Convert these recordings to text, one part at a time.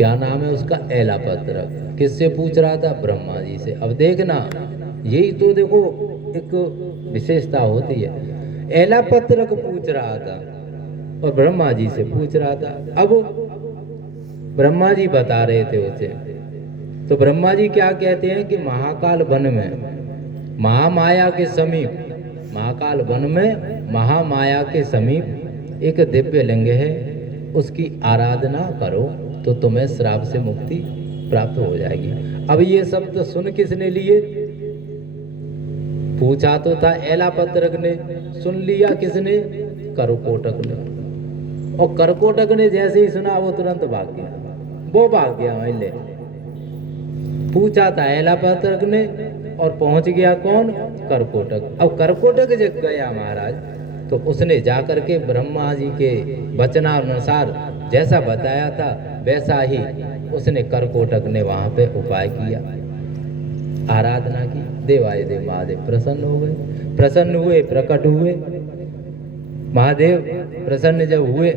क्या नाम है उसका? एलापत्रक। किससे पूछ रहा था? ब्रह्मा जी से। अब देखना, यही तो देखो एक विशेषता होती है। एलापत्रक पूछ रहा था और ब्रह्मा जी से पूछ रहा था। अब ब्रह्मा जी बता रहे थे उसे, तो ब्रह्मा जी क्या कहते हैं कि महाकाल वन में महामाया के समीप, महाकाल वन में महामाया के समीप एक दिव्य लिंग है, उसकी आराधना करो तो तुम्हें श्राप से मुक्ति प्राप्त हो जाएगी। अब ये शब्द सुन किसने लिए? पूछा तो था एलापत्रक ने, सुन लिया किसने? करकोटक ने। और करकोटक ने जैसे ही सुना वो तुरंत भाग गया, वो भाग गया पहले। पूछा था एलापत्रक ने और पहुंच गया कौन? करकोटक। अब करकोटक जब गया महाराज, तो उसने जाकर के ब्रह्मा जी के वचनानुसार जैसा बताया था वैसा ही उसने करकोटक ने वहां पे उपाय किया, आराधना की। देवाय देव महादेव प्रसन्न हो गए, प्रसन्न हुए, प्रकट हुए। महादेव प्रसन्न जब हुए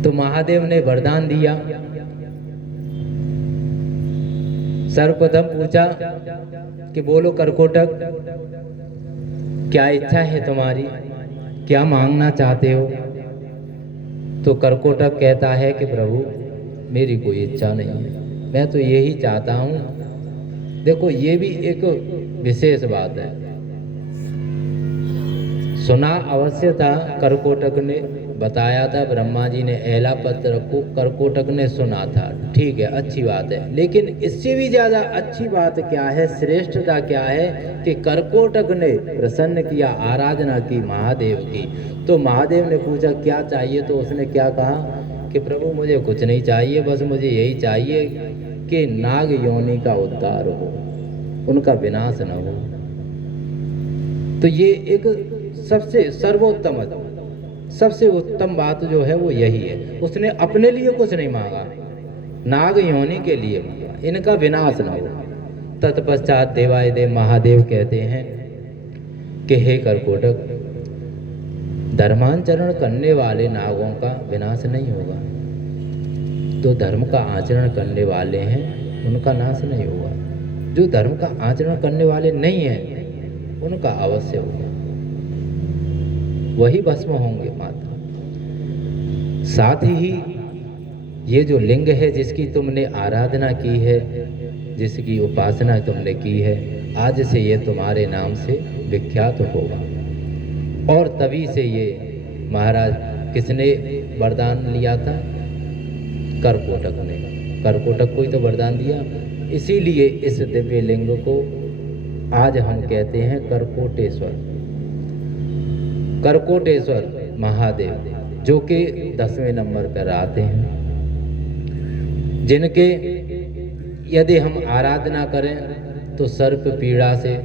तो महादेव ने वरदान दिया। सर्वप्रथम पूछा कि बोलो करकोटक, क्या इच्छा है तुम्हारी, क्या मांगना चाहते हो? तो करकोटक कहता है कि प्रभु मेरी कोई इच्छा नहीं है, मैं तो यही चाहता हूँ। देखो ये भी एक विशेष बात है, सुना अवश्य था। करकोटक ने बताया था, ब्रह्मा जी ने एलापत्र को करकोटक ने सुना था, ठीक है, अच्छी बात है। लेकिन इससे भी ज्यादा अच्छी बात क्या है, श्रेष्ठता क्या है कि करकोटक ने प्रसन्न किया, आराधना की महादेव की। तो महादेव ने पूछा क्या चाहिए, तो उसने क्या कहा कि प्रभु मुझे कुछ नहीं चाहिए, बस मुझे यही चाहिए कि नाग योनि का उद्धार हो, उनका विनाश न हो। तो ये एक सबसे सर्वोत्तम, सबसे उत्तम बात जो है वो यही है। उसने अपने लिए कुछ नहीं मांगा, नाग योनि के लिए मांगा, इनका विनाश न हो। तत्पश्चात देवाय देव महादेव कहते हैं कि हे करकोटक, धर्माचरण करने वाले नागों का विनाश नहीं होगा, तो धर्म का आचरण करने वाले हैं उनका नाश नहीं होगा। जो धर्म का आचरण करने वाले नहीं हैं उनका अवश्य होगा, वही भस्म होंगे मात्र। साथ ही ये जो लिंग है जिसकी तुमने आराधना की है, जिसकी उपासना तुमने की है, आज से ये तुम्हारे नाम से विख्यात होगा। और तभी से ये महाराज किसने वरदान लिया था? करकोटक ने। करकोटक को ही तो वरदान दिया। इसीलिए इस दिव्य लिंग को आज हम कहते हैं करकोटेश्वर, करकोटेश्वर महादेव, जो कि 10वें नंबर पर आते हैं, जिनके यदि हम आराधना करें तो सर्प पीड़ा से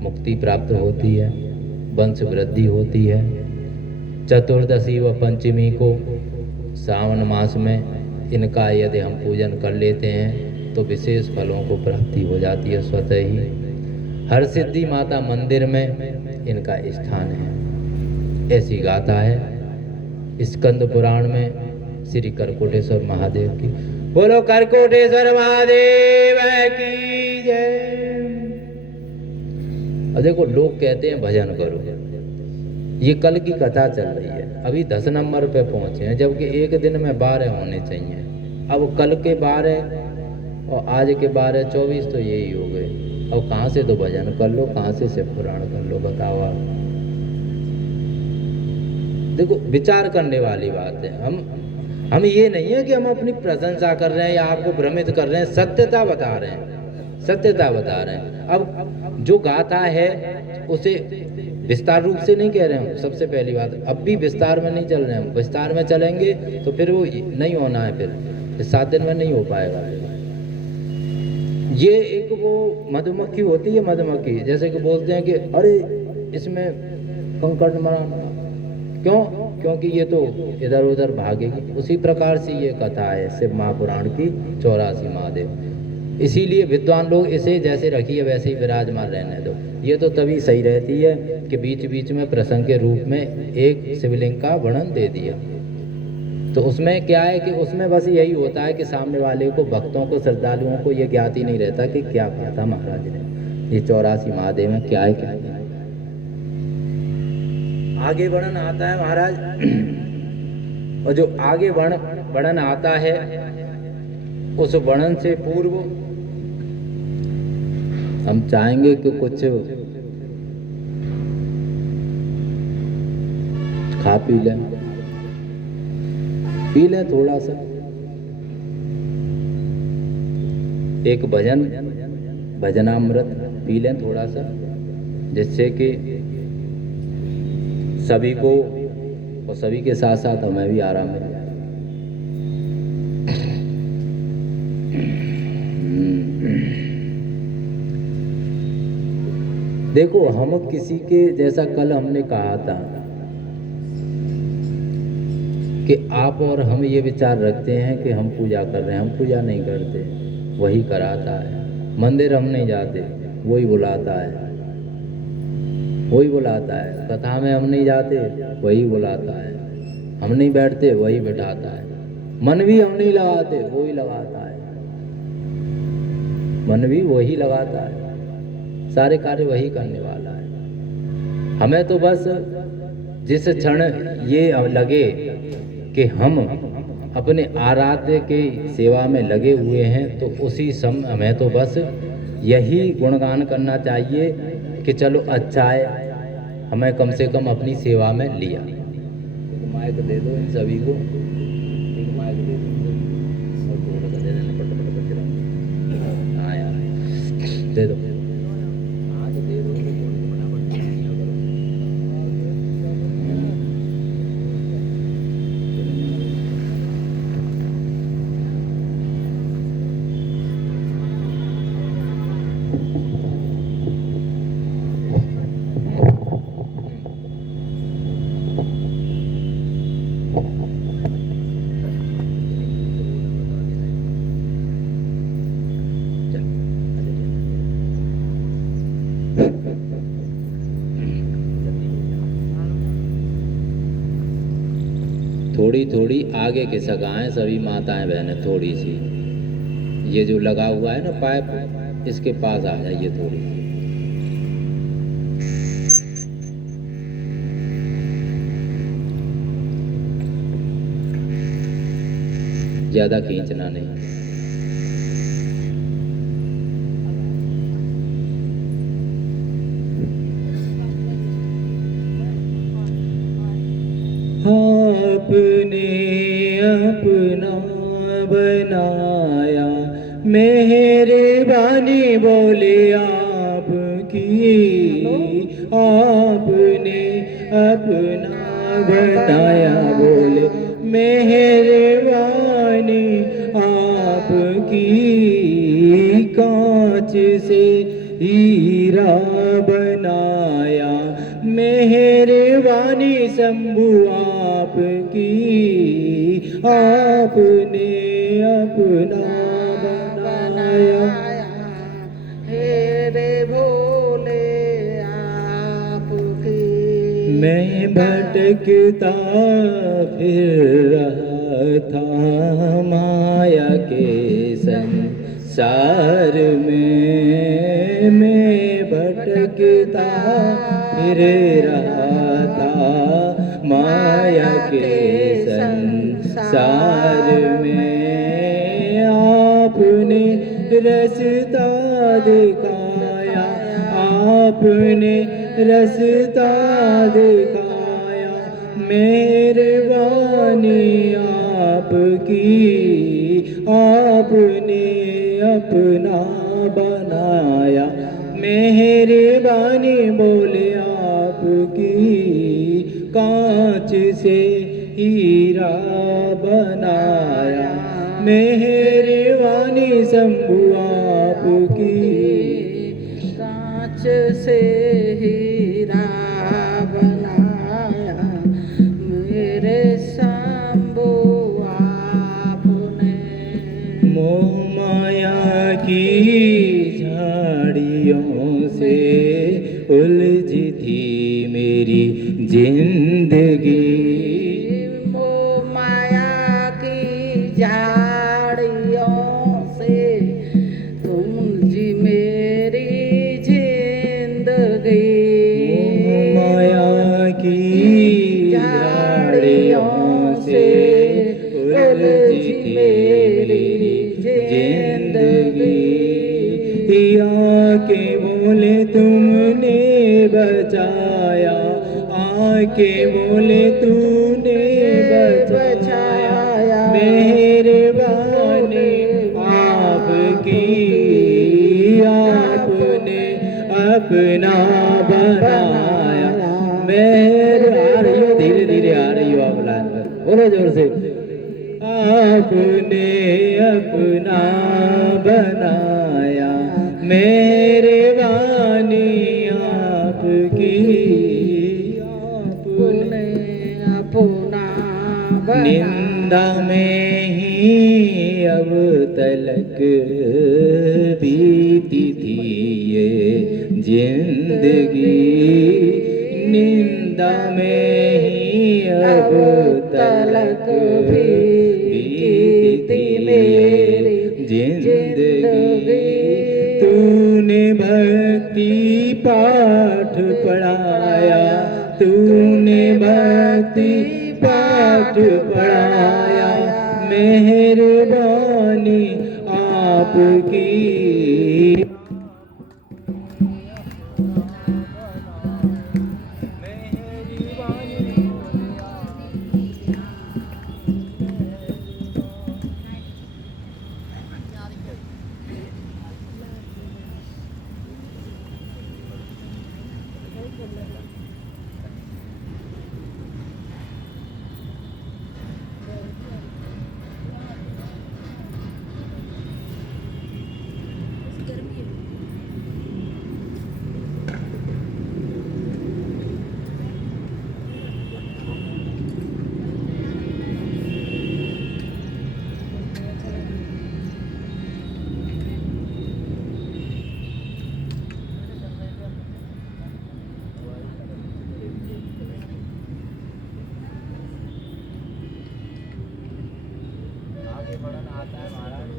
मुक्ति प्राप्त होती है, वंश वृद्धि होती है। चतुर्दशी व पंचमी को सावन मास में इनका यदि हम पूजन कर लेते हैं तो विशेष फलों को प्राप्ति हो जाती है स्वतः ही। हर सिद्धि माता मंदिर में इनका स्थान है, ऐसी गाथा है स्कंद पुराण में श्री करकोटेश्वर महादेव की। बोलो करकोटेश्वर महादेव की जय। और देखो लोग कहते हैं भजन करो, ये कल की कथा चल रही है, अभी 10 नंबर पे पहुंचे हैं, जबकि एक दिन में 12 होने चाहिए। अब कल के 12 और आज के 12, 24 तो यही हो गए। अब कहाँ से तो भजन कर लो, कहाँ से शिव पुराण कर लो, बताओ आप। देखो विचार करने वाली बात है। हम ये नहीं है कि हम अपनी प्रशंसा कर रहे हैं या आपको भ्रमित कर रहे हैं, सत्यता बता रहे हैं, सत्यता बता रहे हैं। अब जो गाथा है उसे विस्तार रूप से नहीं कह रहे हैं, सबसे पहली बात। अब भी विस्तार में नहीं चल रहे हैं, विस्तार में चलेंगे तो फिर वो नहीं होना है, फिर 7 दिन में नहीं हो पाएगा। ये एक वो मधुमक्खी होती है, मधुमक्खी जैसे कि बोलते हैं कि अरे इसमें कंकड़ मरा, क्यों? क्योंकि ये तो इधर उधर भागेगी। उसी प्रकार से ये कथा है शिव महापुराण की 84 महादेव। इसीलिए विद्वान लोग इसे जैसे रखिए वैसे ही विराजमान रहने दो, ये तो तभी सही रहती है कि बीच बीच में प्रसंग के रूप में एक शिवलिंग का वर्णन दे दिया। तो उसमें क्या है कि उसमें बस यही होता है कि सामने वाले को, भक्तों को, श्रद्धालुओं को ये ज्ञात ही नहीं रहता कि क्या कहा था महाराज ने, ये 84 महादेव में क्या है क्या नहीं। आगे वर्णन आता है महाराज, और जो आगे वर्णन आता है उस वर्णन से पूर्व हम चाहेंगे कि कुछ खा पी लें थोड़ा सा, एक भजनामृत पी लें थोड़ा सा, जिससे कि सभी को और सभी के साथ साथ हमें भी आराम मिले। देखो, हम किसी के जैसा कल हमने कहा था कि आप और हम ये विचार रखते हैं कि हम पूजा कर रहे हैं, हम पूजा नहीं करते, वही कराता है। मंदिर हम नहीं जाते, वही बुलाता है, वही बुलाता है। कथा में हम नहीं जाते, वही बुलाता है। हम नहीं बैठते, वही बिठाता है। मन भी हम नहीं लगाते, वही लगाता है। मन भी वही लगाता है, सारे कार्य वही करने वाला है। हमें तो बस जिस क्षण ये लगे कि हम अपने आराध्य के सेवा में लगे हुए हैं, तो उसी समय हमें तो बस यही गुणगान करना चाहिए कि चलो अच्छा है, हमें कम से कम अपनी सेवा में लिया। एक माइक दे दो इन सभी को, एक माइक दे दो और थोड़ा सा दे देना, पट करके। हाँ यार, दे दो। हाँ तो दे दो, थोड़ी थोड़ी आगे के सगाएं सभी माताएं बहनें, थोड़ी सी ये जो लगा हुआ है ना पाइप, इसके पास आ जाइए थोड़ी। ज्यादा खींचना नहीं। आपने अपना बनाया, मेहरबानी बोले आपकी। आपने अपना बनाया, बोले मेहरबानी आपकी। कांच से हीरा बनाया, मेहरबानी शंभु आपकी। आपने अपना बनाया, हेरे भोले आपकी। मैं भटकता फिर रहा था माया के संसार में। मैं भटकता फिर रहा था माया के संसार में। आपने रास्ता दिखाया, आपने रास्ता दिखाया, मेहरबानी आपकी। आपने अपना बनाया, मेहरबानी बोले आपकी। कांच से हीरा बनाया, मेहरबानी शंभु आपकी। कांच से हीरा बनाया, मेरे शंभु आपने। मोह माया की झाड़ियों से उलझी थी मेरी जिंदगी। मोह माया थी मेरी जिंदगी। आके बोले तुमने बचाया, आके बोले तूने बचाया, मेहरबानी आपकी, आपने अपना बनाया। मेहर आ रही हो, धीरे धीरे आ रही हो आप लाइन में, बोलो जोर से। आपने अपना बनाया, मेहरबानी आपकी, आपने अपना निंदा में ही अब तलक बीती थी ये जिंदगी, निंदा में ही अब तलक बीती थी मेरी जिंदगी। तूने भक्ति पाठ पढ़ाया, तूने भक्ति पाठ पढ़ाया, मेहरबानी आपकी। आता है महाराज।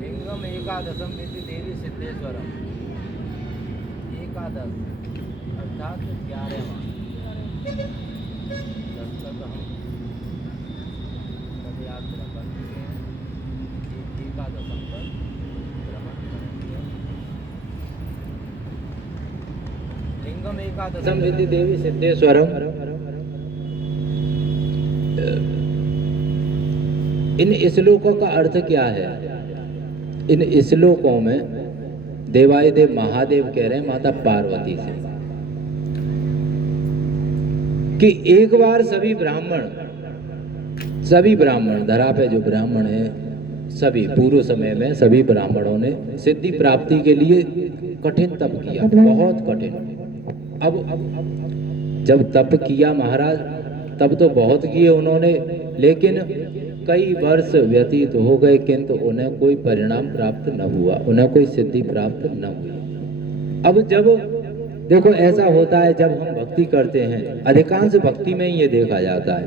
लिंगम एकादशम विधि देवी सिद्धेश्वरम, एकादश अर्थात 11वां। दस्तक हम पदयात्रा कर चुके हैं, एकादशम पर भ्रमण करेंगे। लिंगम एकादशम विधि देवी सिद्धेश्वरम। इन श्लोकों का अर्थ क्या है? इन श्लोकों में देवादिदेव महादेव कह रहे हैं माता पार्वती से कि एक बार सभी ब्राह्मण धरा पे जो ब्राह्मण हैं, सभी पूर्व समय में सभी ब्राह्मणों ने सिद्धि प्राप्ति के लिए कठिन तप किया, बहुत कठिन। अब जब तप किया महाराज, तब तो बहुत किए उन्होंने, लेकिन कई वर्ष व्यतीत हो गए किंतु उन्हें कोई परिणाम प्राप्त न हुआ, उन्हें कोई सिद्धि प्राप्त न हुई। अब जब देखो ऐसा होता है, जब हम भक्ति करते हैं, अधिकांश भक्ति में ये देखा जाता है।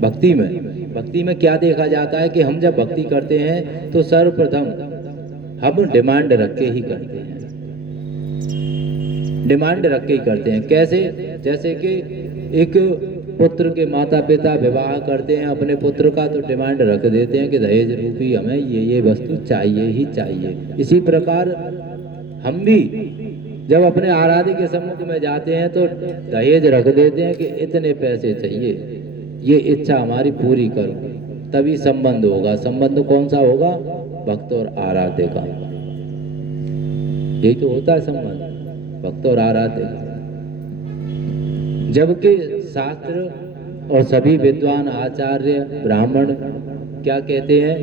भक्ति में क्या देखा जाता है कि हम जब भक्ति करते हैं तो सर्वप्रथम हम डिमांड रख के ही करते हैं, डिमांड रख के ही करते हैं। कैसे? जैसे कि एक पुत्र के माता पिता विवाह करते हैं अपने पुत्र का, तो डिमांड रख देते हैं कि दहेज रूपी हमें ये वस्तु चाहिए ही चाहिए। इसी प्रकार हम भी जब अपने आराध्य के सम्मुख में जाते हैं तो दहेज रख देते हैं कि इतने पैसे चाहिए, ये इच्छा हमारी पूरी करो, तभी संबंध होगा। संबंध कौन सा होगा? भक्त और आराध्य का। यही तो होता है संबंध, भक्त और आराध्य। जबकि शास्त्र और सभी विद्वान आचार्य ब्राह्मण क्या कहते हैं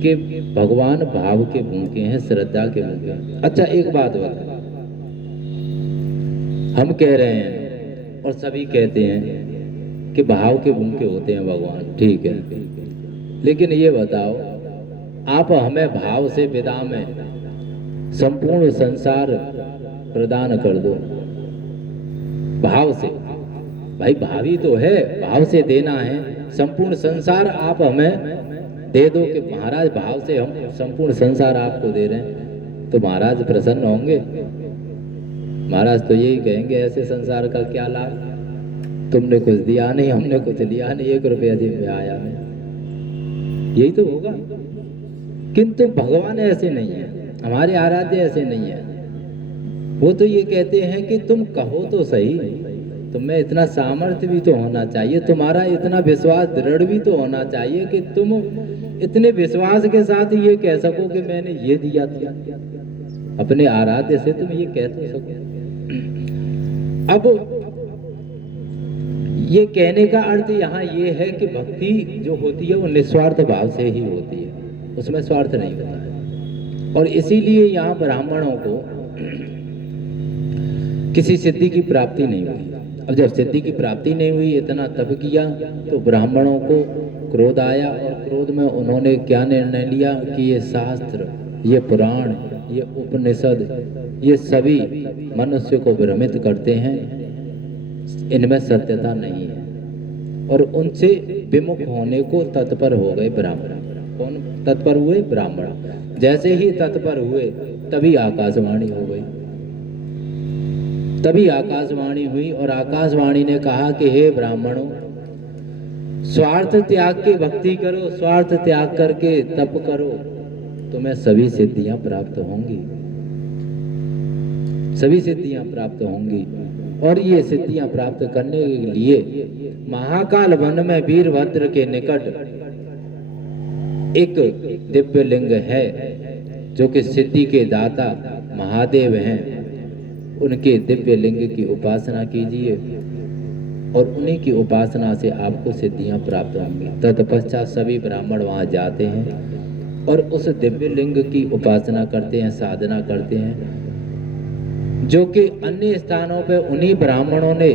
कि भगवान भाव के भूखे हैं, श्रद्धा के भूखे हैं। अच्छा एक बात बता, हम कह रहे हैं और सभी कहते हैं कि भाव के भूखे होते हैं भगवान, ठीक है, लेकिन ये बताओ आप हमें भाव से विदा में संपूर्ण संसार प्रदान कर दो, भाव से। भाई भावी तो है, भाव से देना है, संपूर्ण संसार आप हमें दे दो कि महाराज भाव से हम संपूर्ण संसार आपको दे रहे हैं, तो महाराज प्रसन्न होंगे। महाराज तो यही कहेंगे ऐसे संसार का क्या लाभ, तुमने कुछ दिया नहीं, हमने कुछ लिया नहीं, 1 रुपया जेब में आया नहीं, यही तो होगा। किंतु भगवान ऐसे नहीं है, हमारे आराध्य ऐसे नहीं है। वो तो ये कहते हैं कि तुम कहो तो सही, तुम्हें इतना सामर्थ्य भी तो होना चाहिए, तुम्हारा इतना विश्वास दृढ़ भी तो होना चाहिए कि तुम इतने विश्वास के साथ ये कह सको कि मैंने ये दिया था। अपने आराध्य से तुम ये कह तो सको। अब ये कहने का अर्थ यहाँ ये है कि भक्ति जो होती है वो निस्वार्थ भाव से ही होती है, उसमें स्वार्थ नहीं होता है। और इसीलिए यहाँ ब्राह्मणों को किसी सिद्धि की प्राप्ति नहीं हुई। अब जब सिद्धि की प्राप्ति नहीं हुई, इतना तप किया, तो ब्राह्मणों को क्रोध आया, और क्रोध में उन्होंने क्या निर्णय लिया कि ये शास्त्र, ये पुराण, ये उपनिषद, ये सभी मनुष्य को भ्रमित करते हैं, इनमें सत्यता नहीं है, और उनसे विमुख होने को तत्पर हो गए ब्राह्मण। कौन तत्पर हुए? ब्राह्मण। जैसे ही तत्पर हुए तभी आकाशवाणी हो गई, तभी आकाशवाणी हुई, और आकाशवाणी ने कहा कि हे ब्राह्मणों, स्वार्थ त्याग के भक्ति करो, स्वार्थ त्याग करके तप करो, तुम्हें सभी सिद्धियां प्राप्त होंगी, सभी सिद्धियां प्राप्त होंगी। और ये सिद्धियां प्राप्त करने के लिए महाकाल वन में वीरभद्र के निकट एक दिव्य लिंग है, जो कि सिद्धि के दाता महादेव हैं। उनके दिव्य लिंग की उपासना कीजिए, और उन्हीं की उपासना से आपको सिद्धियां प्राप्त होंगी। तत्पश्चात सभी ब्राह्मण वहां जाते हैं और उस दिव्य लिंग की उपासना करते हैं, साधना करते हैं, जो कि अन्य स्थानों पे उन्हीं ब्राह्मणों ने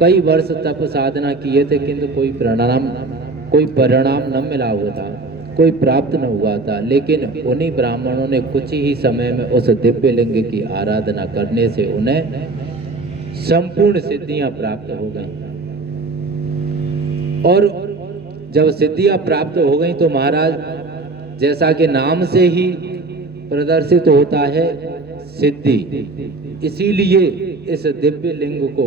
कई वर्ष तप साधना किए थे, किंतु कोई परिणाम न मिला हुआ था, कोई प्राप्त न हुआ था। लेकिन उन्हीं ब्राह्मणों ने कुछ ही समय में उस दिव्य लिंग की आराधना करने से उन्हें संपूर्ण सिद्धियां प्राप्त हो गईं। और जब सिद्धियां प्राप्त हो गईं तो महाराज, जैसा कि नाम से ही प्रदर्शित होता है सिद्धि, इसीलिए इस दिव्य लिंग को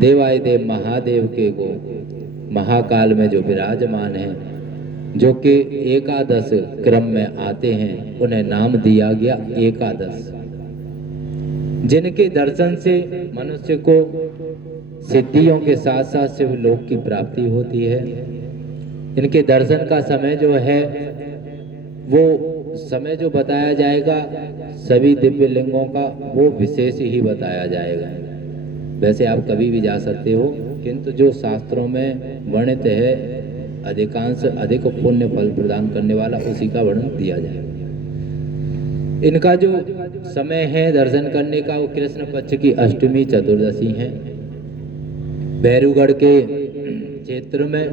देवाधिदेव महादेव के को महाकाल में जो विराजमान है, जो कि एकादश क्रम में आते हैं, उन्हें नाम दिया गया एकादश, जिनके दर्शन से मनुष्य को सिद्धियों के साथ साथ शिवलोक की प्राप्ति होती है। इनके दर्शन का समय जो है, वो समय जो बताया जाएगा सभी दिव्य लिंगों का, वो विशेष ही बताया जाएगा। वैसे आप कभी भी जा सकते हो, किंतु जो शास्त्रों में वर्णित है अधिकांश अधिक पुण्य फल प्रदान करने वाला, उसी का वर्णन दिया जाएगा। इनका जो समय है दर्शन करने का, वो कृष्ण पक्ष की अष्टमी चतुर्दशी है। भैरूगढ़ के क्षेत्र में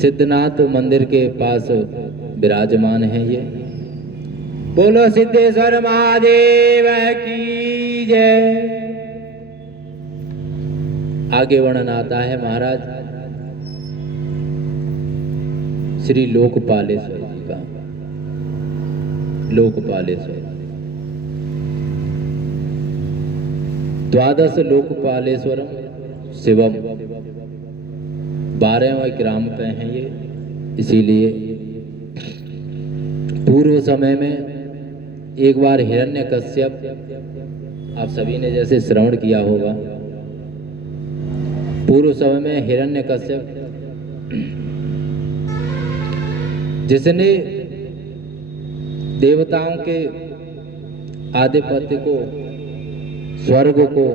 सिद्धनाथ मंदिर के पास विराजमान है ये। बोलो सिद्धेश्वर महादेव की जय। आगे वर्णन आता है महाराज श्री लोकपालेश्वर जी का। लोकपालेश्वर, द्वादश लोकपालेश्वरम शिवम, 12वें ग्राम पे हैं ये। इसीलिए पूर्व समय में एक बार हिरण्यकश्यप, आप सभी ने जैसे श्रवण किया होगा, पूर्व समय में हिरण्यकश्यप जिसने देवताओं के आधिपत्य को, स्वर्ग को,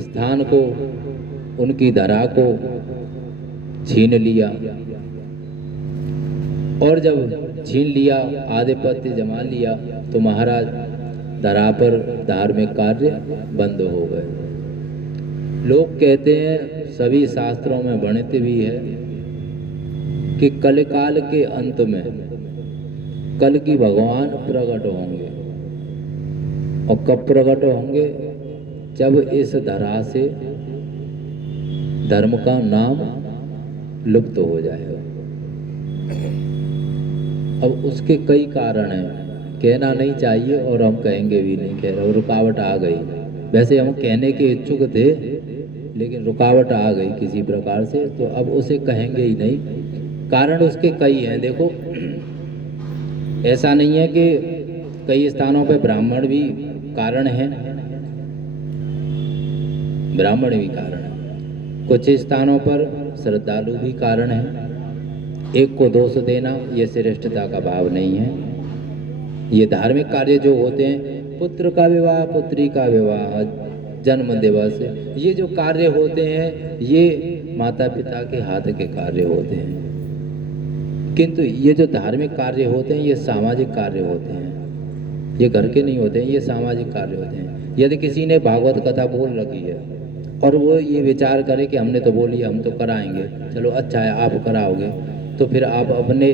स्थान को, उनकी धरा को छीन लिया, और जब छीन लिया, आधिपत्य जमा लिया, तो महाराज धरा पर धार्मिक कार्य बंद हो गए। लोग कहते हैं, सभी शास्त्रों में वर्णित भी है कि कलिकाल के अंत में कल की भगवान प्रकट होंगे, और कब प्रकट होंगे? जब इस धरा से धर्म का नाम लुप्त हो जाएगा। अब उसके कई कारण हैं। कहना नहीं चाहिए और हम कहेंगे भी नहीं, कह रहे रुकावट आ गई। वैसे हम कहने के इच्छुक थे लेकिन रुकावट आ गई किसी प्रकार से, तो अब उसे कहेंगे ही नहीं। कारण उसके कई हैं। देखो, ऐसा नहीं है कि कई स्थानों पे ब्राह्मण भी कारण हैं, ब्राह्मण भी कारण है। कुछ स्थानों पर श्रद्धालु भी कारण है। एक को दोष देना ये श्रेष्ठता का भाव नहीं है। ये धार्मिक कार्य जो होते हैं, पुत्र का विवाह, पुत्री का विवाह, जन्म दिवस, ये जो कार्य होते हैं ये माता पिता के हाथ के कार्य होते हैं। किंतु ये जो धार्मिक कार्य होते हैं ये सामाजिक कार्य होते हैं, ये घर के नहीं होते हैं, ये सामाजिक कार्य होते हैं। यदि किसी ने भागवत कथा बोल रखी है और वो ये विचार करे कि हमने तो बोली, हम तो कराएंगे, चलो अच्छा है आप कराओगे, तो फिर आप अपने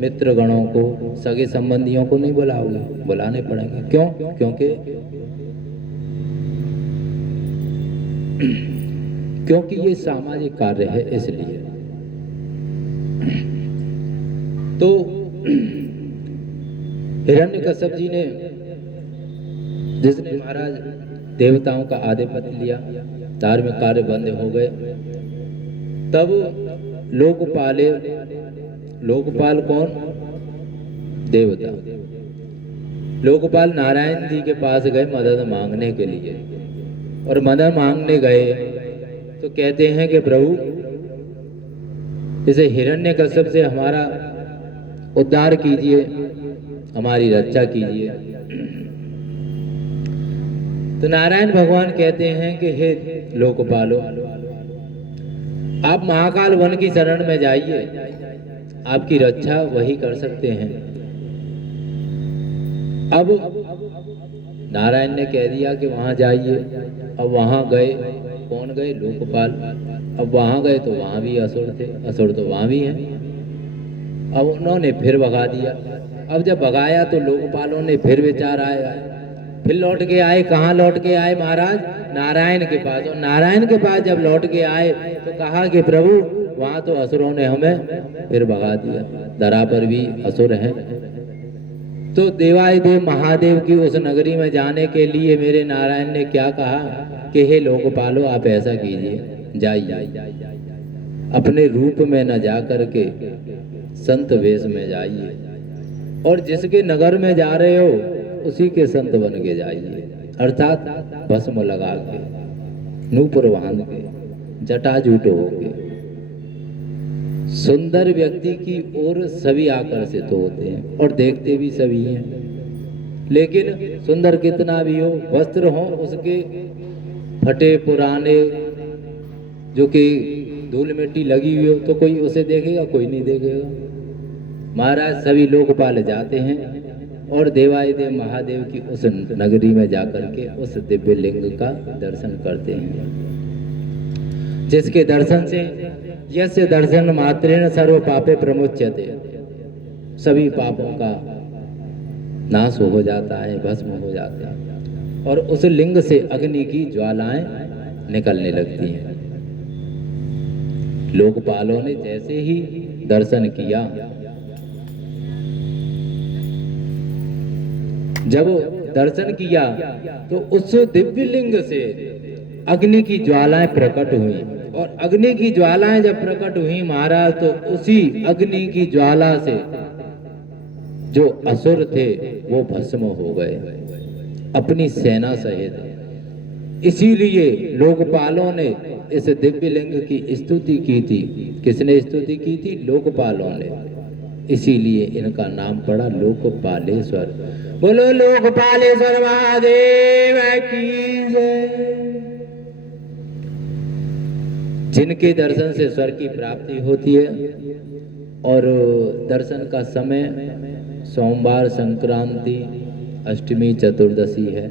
मित्र गणों को, सगे संबंधियों को नहीं बुलाओगे, बुलाने पड़ेंगे। क्यों? क्योंकि ये सामाजिक कार्य है, इसलिए। तो हिरण्यकश्यप जी ने, जिसने महाराज देवताओं का आधिपत्य लिया, धार्मिक कार्य बंद हो गए, तब लोकपाल कौन? देवता। लोकपाल नारायण जी के पास गए मदद मांगने के लिए, और मदद मांगने गए तो कहते हैं कि प्रभु इसे हिरण्यकश्यप से हमारा उद्धार कीजिए, हमारी रक्षा कीजिए। तो नारायण भगवान कहते हैं कि हे लोकपालो, आप महाकाल वन की शरण में जाइए, आपकी रक्षा वही कर सकते हैं। अब नारायण ने कह दिया कि वहां जाइए। अब वहां गए, कौन गए? लोकपाल। अब वहां गए तो वहां भी असुर थे, असुर तो वहां भी हैं। अब उन्होंने फिर भगा दिया। अब जब भगाया तो लोकपालों ने फिर विचार आया, फिर लौट के आए। कहाँ लौट के आए महाराज? नारायण के पास। और नारायण के पास जब लौट के आए तो कहा कि प्रभु वहां तो असुरों ने हमें फिर भगा दिया, धरा पर भी असुर हैं। तो देवाधिदेव महादेव की उस नगरी में जाने के लिए मेरे नारायण ने क्या कहा कि हे लोकपालो, आप ऐसा कीजिए, जाइए, अपने रूप में न जा करके संत वेश में जाइए, और जिसके नगर में जा रहे हो उसी के संत बन के जाइए। अर्थात भस्म लगा के, नूपुर बांध के, जटाजूट होके। सुंदर व्यक्ति की ओर सभी आकर्षित होते हैं और देखते भी सभी हैं, लेकिन सुंदर कितना भी हो, वस्त्र हो उसके फटे पुराने, जो कि धूल मिट्टी लगी हुई हो, तो कोई उसे देखेगा? कोई नहीं देखेगा। महाराज सभी लोकपाल जाते हैं और देवाधिदेव महादेव की उस नगरी में जाकर के उस दिव्य लिंग का दर्शन करते हैं, जिसके दर्शन से यस्य दर्शन मात्रेण सर्व पापे प्रमुच्यते, सभी पापों का नाश हो जाता है, भस्म हो जाता है, और उस लिंग से अग्नि की ज्वालाएं निकलने लगती हैं। लोकपालों ने जैसे ही दर्शन किया, जब दर्शन किया तो उस दिव्य लिंग से अग्नि की ज्वालाएं प्रकट हुई, और अग्नि की ज्वालाएं जब प्रकट हुई महाराज, तो उसी अग्नि की ज्वाला से जो असुर थे वो भस्म हो गए अपनी सेना सहित। इसीलिए लोकपालों ने इस दिव्य लिंग की स्तुति की थी। किसने स्तुति की थी? लोकपालों ने। इसीलिए इनका नाम पड़ा लोकपालेश्वर। बोलो लोकपालेश्वर महादेव की जय। जिनके दर्शन से स्वर्ग की प्राप्ति होती है, और दर्शन का समय सोमवार, संक्रांति, अष्टमी, चतुर्दशी है।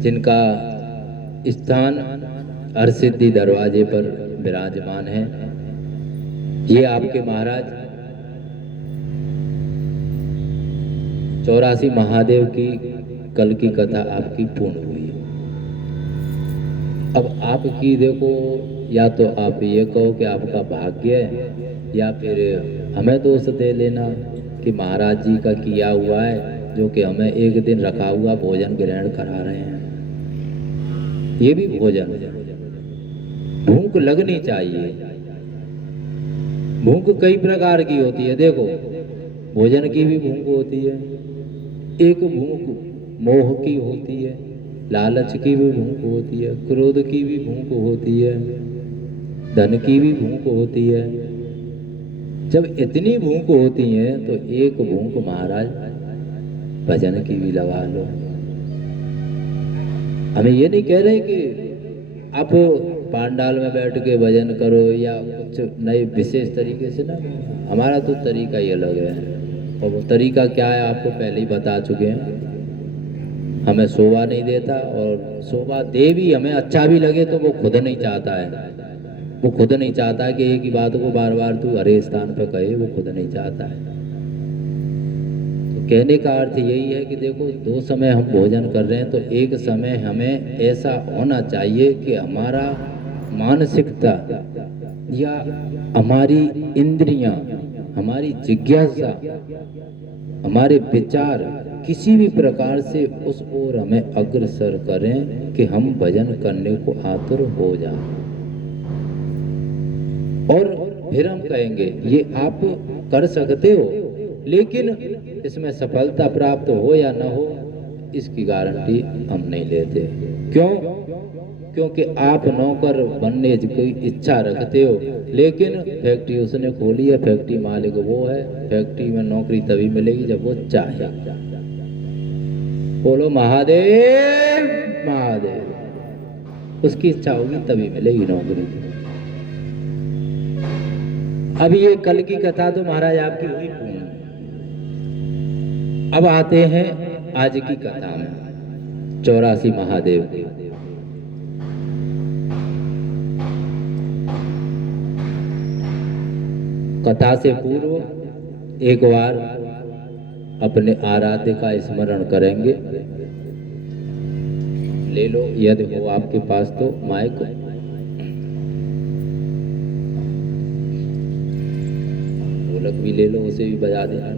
जिनका स्थान हरसिद्धि दरवाजे पर विराजमान है, ये आपके महाराज 84 महादेव की कल की कथा आपकी पूर्ण हुई। अब आपकी देखो, या तो आप ये कहो कि आपका भाग्य है, या फिर हमें दोष दे लेना कि महाराज जी का किया हुआ है, जो कि हमें एक दिन रखा हुआ भोजन ग्रहण करा रहे हैं। ये भी भोजन, भूख लगनी चाहिए। भूख कई प्रकार की होती है, देखो भोजन की भी भूख होती है। एक भूख मोह की होती है, लालच की भी भूख होती है, क्रोध की भी भूख होती है, धन की भी भूख होती है। जब इतनी भूख होती है तो एक भूख महाराज भजन की भी लगा लो। हमें ये नहीं कह रहे कि आप पांडाल में बैठ के भजन करो या कुछ नए विशेष तरीके से, ना, हमारा तो तरीका ही अलग है। और वो तरीका क्या है आपको पहले ही बता चुके हैं। हमें शोभा नहीं देता, और शोभा दे भी हमें अच्छा भी लगे तो वो खुद नहीं चाहता है। वो खुद नहीं चाहता कि एक ही बात को बार बार तू हरे स्थान पे कहे, वो खुद नहीं चाहता है। तो कहने का अर्थ यही है कि देखो, दो समय हम भोजन कर रहे हैं तो एक समय हमें ऐसा होना चाहिए कि हमारा मानसिकता या हमारी इंद्रियां, हमारी जिज्ञासा, हमारे विचार किसी भी प्रकार से उस ओर हमें अग्रसर करें कि हम भजन करने को आतुर हो जाएं। और फिर हम कहेंगे ये आप कर सकते हो, लेकिन इसमें सफलता प्राप्त हो या ना हो इसकी गारंटी हम नहीं लेते। क्यों? क्योंकि आप नौकर बनने की इच्छा रखते हो, लेकिन फैक्ट्री उसने खोली है, फैक्ट्री मालिक वो है। फैक्ट्री में नौकरी तभी मिलेगी जब वो चाहे। बोलो महादेव महादेव। उसकी इच्छा होगी तभी मिलेगी नौकरी। अब ये कल की कथा तो महाराज आपकी हुई पूर्ण। अब आते हैं आज की कथा में, 84 महादेव। कथा से पूर्व एक बार अपने आराध्य का स्मरण करेंगे। ले लो यदि हो आपके पास तो माइक। ढोलक भी ले लो, उसे भी बजा देना।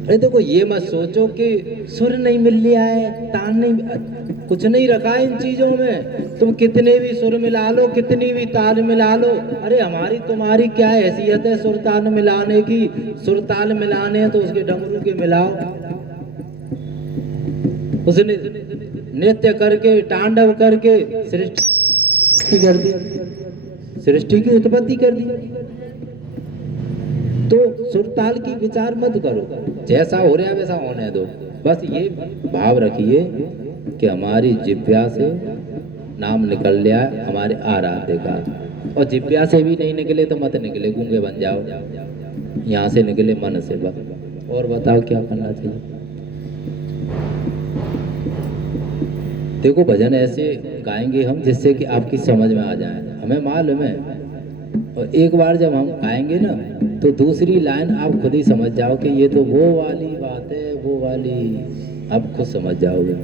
अरे देखो, ये मत सोचो कि सुर नहीं मिल रहा है, तान नहीं, कुछ नहीं रखा है इन चीजों में। तुम कितने भी सुर मिला लो, कितनी भी ताल मिला लो, अरे हमारी तुम्हारी क्या हैसियत है सुर ताल मिलाने की? सुर ताल मिलाने हैं तो उसके डमरू के मिलाओ, उसने नृत्य करके तांडव करके सृष्टि कर दी, सृष्टि की उत्पत्ति कर दी। तो सुरताल की विचार मत करो, जैसा हो रहा है वैसा होने दो। बस ये भाव रखिए कि हमारी जिब्या से नाम निकल लिया हमारे आराध्य का, और जिब्या से भी नहीं निकले तो मत निकले, गूंगे बन जाओ। यहाँ से निकले मन से बस। और बताओ क्या करना चाहिए? देखो, भजन ऐसे गाएंगे हम जिससे कि आपकी समझ में आ जाए, हमें मालूम है। और एक बार जब हम गाएंगे ना तो दूसरी लाइन आप खुद ही समझ जाओ कि ये तो वो वाली बात है, वो वाली, आप खुद समझ जाओगे।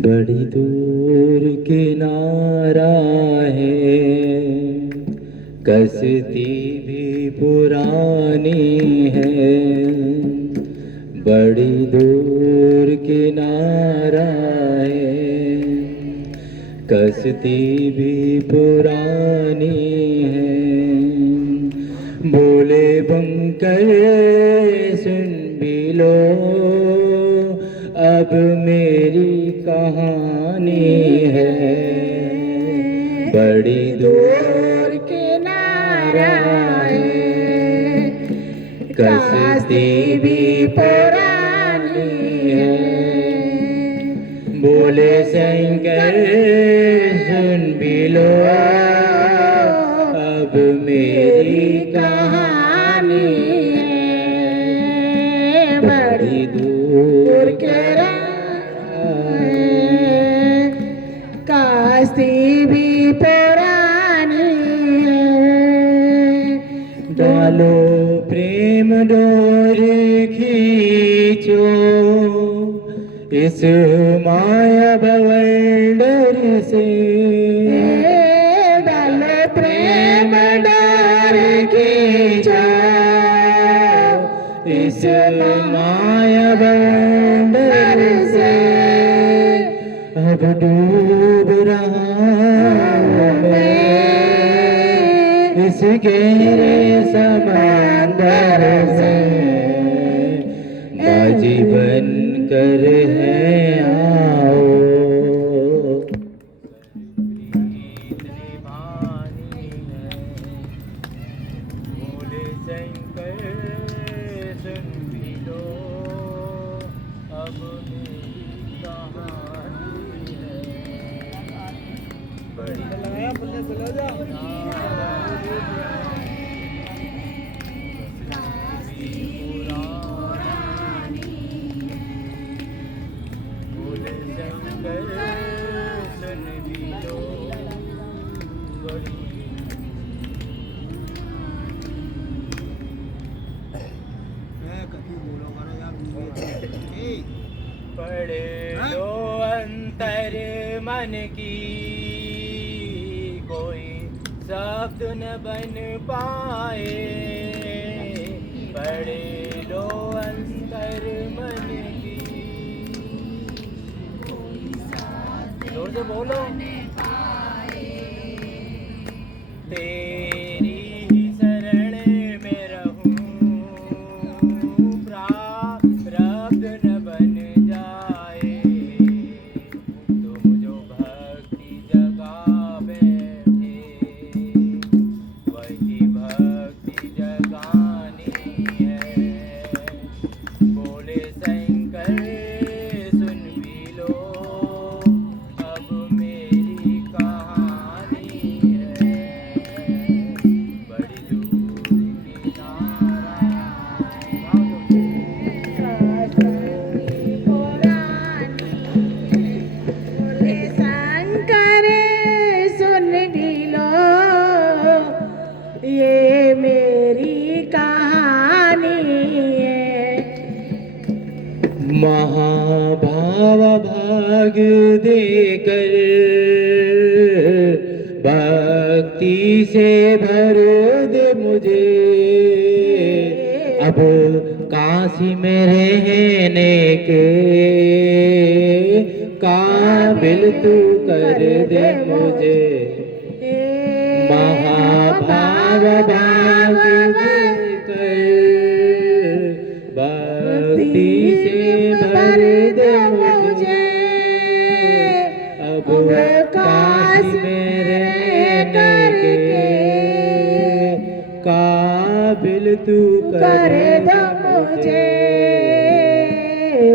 बड़ी दूर किनारा है, कसती भी पुरानी है। बड़ी दूर किनारा है, कसती भी पुरानी है। बोले बंकर सुन भी लो अब मेरी कहानी है। बड़ी दूर किनारा है, कसती भी पुरानी है। बोले शंकर सुन भी लो अब मेरी कहानी है। बड़ी दूर कास्ती भी पुरानी है। डालो प्रेम डोर खींचो इस माया बवंडर से। डालो प्रेम इस माया बंदर से अब डूब रहा मैं, इस गहरे समंदर से बाजी बन कर है आओ। भोले शंकर सुन भी लो अब मेरी कहानी है, बड़ी भोले शंकर सुन भी लो बड़ी पढ़े लो अंतर मन की, कोई शब्द न बन पाए, पढ़े लो अंतर मन की, जोर से बोलो, तेरी ही शरण में रहूं, प्रारब्ध न बन जाए, तुम जो भक्ति जगा बैठे वही भक्ति जगानी है। भोले शंकर सुन भी लो अब मेरी कहानी है, बड़ी दूर की भोले शंकर सुन भी लो ये मेरी कहानी है। महाभाव भाग देकर भक्ति से भर दे मुझे, अब काशी में रहने के काबिल तू कर दे मुझे। महाभाव भाग देकर भक्ति से भर दे मुझे, अब काशी में रहने के काबिल तू कर दे मुझे।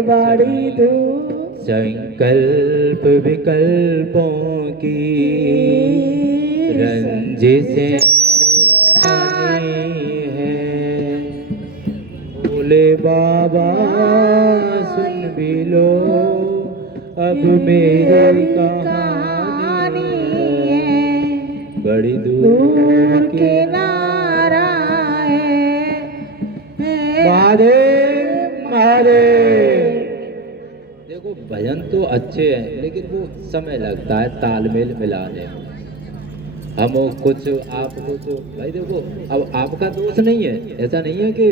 बड़ी दूर संकल्प विकल्पों की रंजिशें है, भोले बाबा सुन भी लो अब मेरी कहानी है, बड़ी दूर किनारा है। महादेव महादेव। देखो भजन तो अच्छे हैं लेकिन वो समय लगता है तालमेल मिलाने में। हम कुछ आप कुछ भाई देखो अब आपका दोष नहीं है, ऐसा नहीं है कि